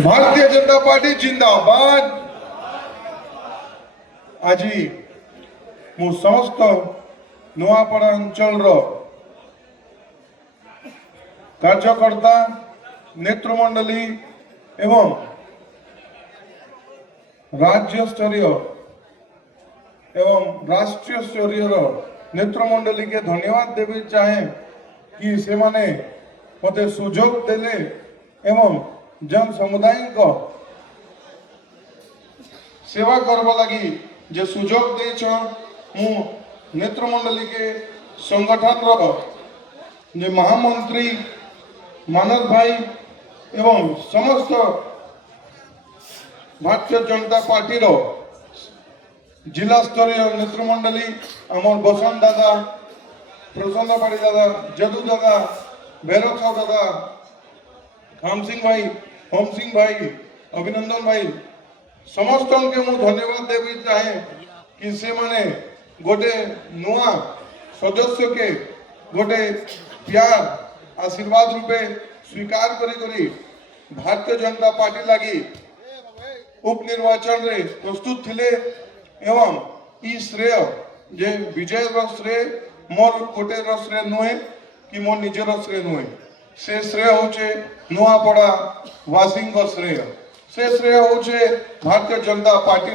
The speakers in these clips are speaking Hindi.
भारतीय जनता पार्टी जिंदाबाद। आज मु समस्त नुआपड़ा अंचल कार्यकर्ता नेतृमंडली एवं राज्य स्तरीय एवं राष्ट्रीय स्तरीय नेतृमंडली के धन्यवाद देवी चाहे कि से माने मते सुजोग देले एवं जन समुदाय को सेवा करवा लगी जे सुजोग दे मु नेतृमंडली के संगठन रो जे महामंत्री मानव भाई एवं समस्त भारतीय जनता पार्टी रो जिला स्तरीय नेतृमंडली आमर बसंत दादा, प्रसन्न पाड़ी दादा, जदू दादा, भैरव साहब दादा, खाम सिंह भाई, होम सिंह भाई, अभिनंदन भाई समस्त के मु धन्यवाद देवी चाहे कि से माने गोटे नुआ सदस्य के गोटे प्यार आशीर्वाद रूपे स्वीकार करी भारतीय जनता पार्टी लगी उपनिर्वाचन रे प्रस्तुत थिले एवं ई श्रेय जे विजय श्रेय मोर गोटे श्रेय नुहे कि मोर निजर श्रेय नुहे से श्रेय होचे नुआपड़ा वासिंग श्रेय से श्रेय होचे भारतीय जनता पार्टी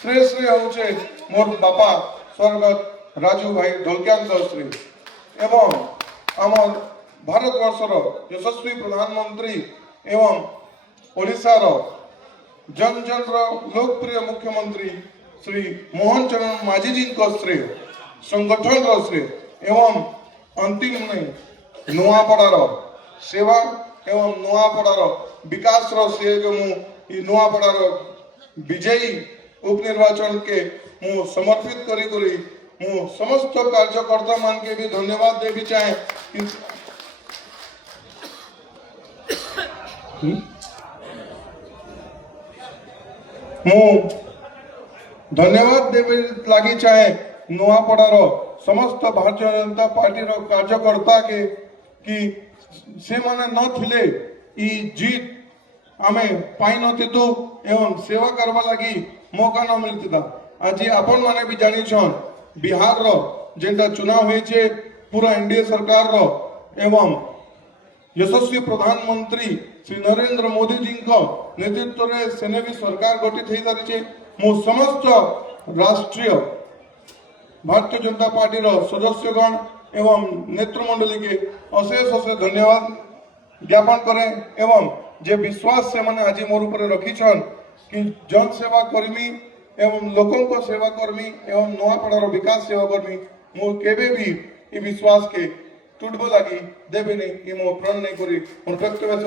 श्रेय श्रेय होचे मोर बापा स्वर्गत राजू भाई ढोलकियान श्रेय एवं आमर भारतवर्षर यशस्वी प्रधानमंत्री एवं ओडिशार जन जन लोकप्रिय मुख्यमंत्री श्री मोहन चरण माझी जी श्रेय संगठन श्रेय एवं अंतिम में नुआपड़ार सेवा एवं नुआपड़ार विकास श्रेय मु नुआपड़ार विजयी उपनिर्वाचन के मु समर्पित करी मु समस्त कार्यकर्ता मान के भी धन्यवाद देवी चाहे मु धन्यवाद देवी लगी चाहे नुआपड़ार समस्त भारतीय जनता पार्टी कार्यकर्ता के कि से माने न थिले ई जीत आमे पाई नथितु एवं सेवा करवा लगी मौका न मिलता। आज आपण माने भी जानी छन बिहार रो जेंटा चुनाव होइछे पूरा एनडीए सरकार रो एवं यशस्वी प्रधानमंत्री श्री नरेंद्र मोदी जी को नेतृत्व रे सेने भी सरकार गठित हो सारी मु समस्त राष्ट्रीय भारतीय जनता पार्टी रो सदस्यगण एवं नेतृमंडली के अशेष अशेष धन्यवाद ज्ञापन करे एवं जे विश्वास से मैंने आज मोर ऊपर रखी छन कि जन सेवा कर्मी एवं लोकों को सेवा कर्मी एवं नुआपड़ार विकास सेवा कर्मी मु केबे भी ये विश्वास के टूटबो लगी देवे नहीं ये मो प्रण नहीं करी मोर व्यक्तिगत